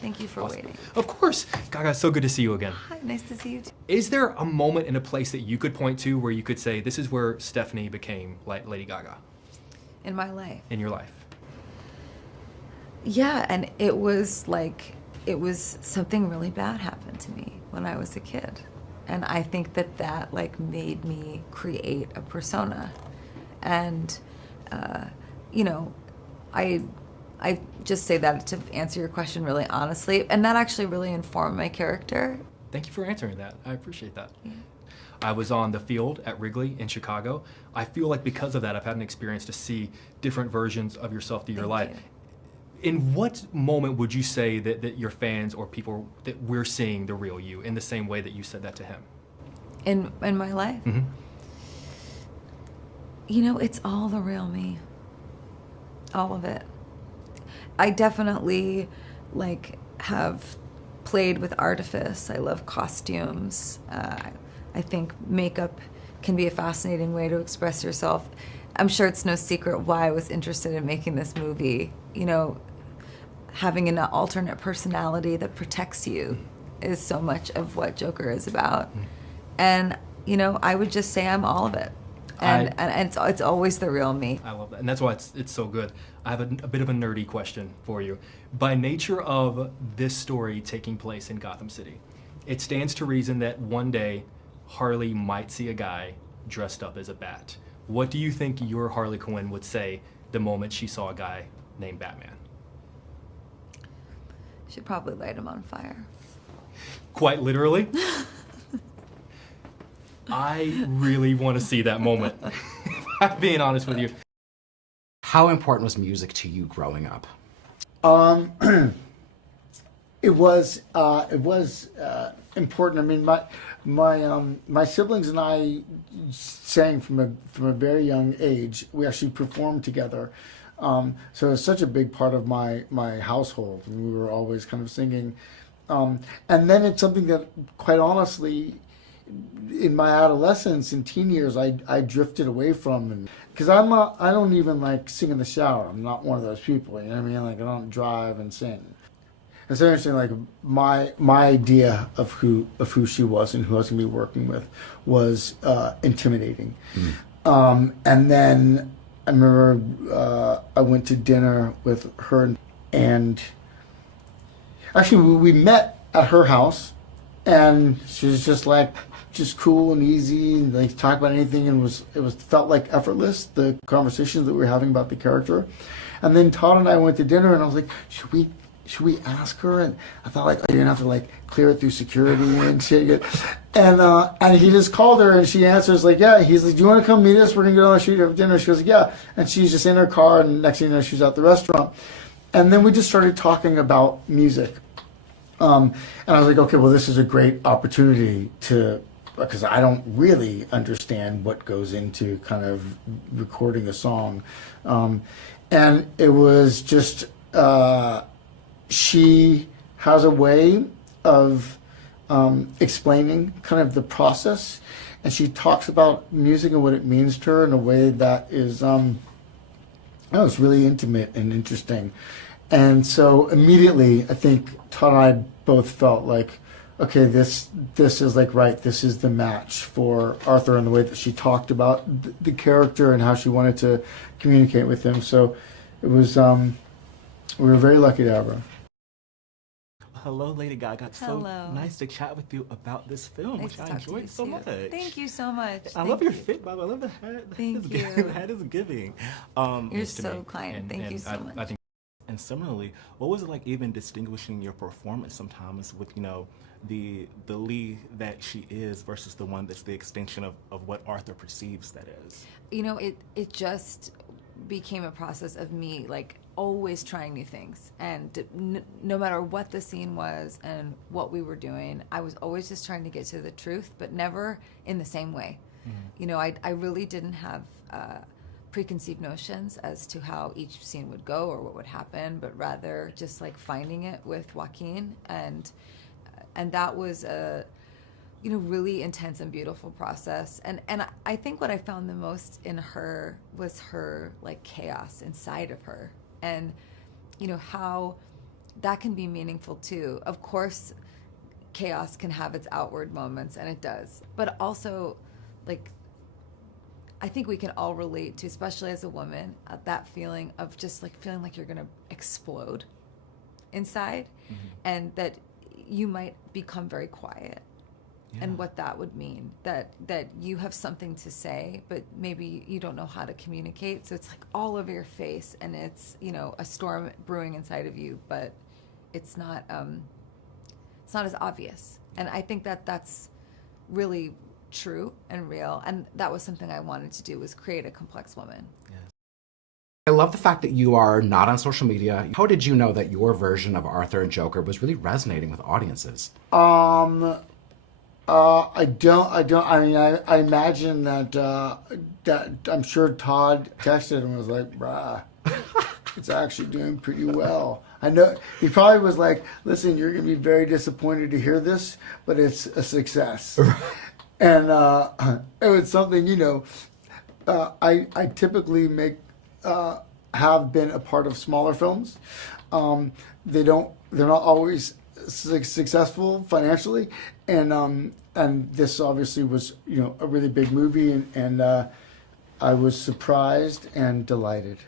Thank you for waiting. Of course. Gaga, so good to see you again. Hi, nice to see you too. Is there a moment in a place that you could point to where you could say, this is where Stephanie became like Lady Gaga? In my life. In your life? Yeah, and it was something really bad happened to me when I was a kid. And I think that like made me create a persona. And, you know, I just say that to answer your question really honestly, and that actually really informed my character. Thank you for answering that. I appreciate that. Yeah. I was on the field at Wrigley in Chicago. I feel like because of that, I've had an experience to see different versions of yourself through your life. In what moment would you say that your fans or people, that we're seeing the real you in the same way that you said that to him? In my life? Mm-hmm. You know, it's all the real me. All of it. I definitely have played with artifice. I love costumes. I think makeup can be a fascinating way to express yourself. I'm sure it's no secret why I was interested in making this movie. You know, having an alternate personality that protects you is so much of what Joker is about. And, you know, I would just say I'm all of it. And it's always the real me. I love that, and that's why it's so good. I have a bit of a nerdy question for you. By nature of this story taking place in Gotham City, it stands to reason that one day Harley might see a guy dressed up as a bat. What do you think your Harley Quinn would say the moment she saw a guy named Batman? Should probably light him on fire. Quite literally? I really want to see that moment, if I'm being honest with you. How important was music to you growing up? It was important. I mean, my siblings and I sang from a very young age. We actually performed together. So it was such a big part of my household, and we were always kind of singing. And then it's something that, quite honestly, in my adolescence and teen years, I drifted away from, because I don't even like sing in the shower. I'm not one of those people. You know what I mean? Like, I don't drive and sing. It's so interesting. Like, my idea of who she was and who I was gonna be working with was intimidating. And then I remember I went to dinner with her, and actually we met at her house, and she was just cool and easy, and like talk about anything, and it felt like effortless, the conversations that we were having about the character. And then Todd and I went to dinner, and I was like, should we ask her? And I thought, like, oh, you're gonna have to like clear it through security and shit. And he just called her, and she answers like, yeah. He's like, do you want to come meet us? We're gonna go on the street have dinner. She goes, yeah. And she's just in her car, and next thing you know, she's at the restaurant. And then we just started talking about music. And I was like, okay, well, this is a great opportunity because I don't really understand what goes into kind of recording a song. And it was just, she has a way of explaining kind of the process, and she talks about music and what it means to her in a way that is, it's really intimate and interesting. And so immediately, I think Todd and I both felt like, okay, this is like right. This is the match for Arthur in the way that she talked about the character and how she wanted to communicate with him. So it was, we were very lucky to have her. Hello, Lady Gaga. Hello. So nice to chat with you about this film, Nice which to I talk to enjoyed you so too. much. Thank you so much. I love your fit, by the way. I love the hat. Thank you. The hat is giving. You're so kind. Thank you so much. I think. And similarly, what was it like even distinguishing your performance sometimes with, you know, the Lee that she is versus the one that's the extension of what Arthur perceives that is? You know, it just became a process of me like always trying new things, and no matter what the scene was and what we were doing, I was always just trying to get to the truth, but never in the same way. You know, I really didn't have preconceived notions as to how each scene would go or what would happen, but rather just like finding it with Joaquin, and that was a, you know, really intense and beautiful process. And I think what I found the most in her was her like chaos inside of her, and you know how that can be meaningful too. Of course, chaos can have its outward moments, and it does. But also, like, I think we can all relate to, especially as a woman, that feeling of just like feeling like you're gonna explode inside, and that you might become very quiet. And what that would mean, that you have something to say, but maybe you don't know how to communicate. So it's like all over your face, and it's, you know, a storm brewing inside of you, but it's not as obvious. And I think that that's really true and real. And that was something I wanted to do, was create a complex woman. I love the fact that you are not on social media. How did you know that your version of Arthur and Joker was really resonating with audiences? I mean, I imagine that I'm sure Todd texted and was like, "Brah, it's actually doing pretty well." I know he probably was like, "Listen, you're going to be very disappointed to hear this, but it's a success." And it was something, you know, I typically have been a part of smaller films. They're not always successful financially, and this obviously was, you know, a really big movie, and I was surprised and delighted.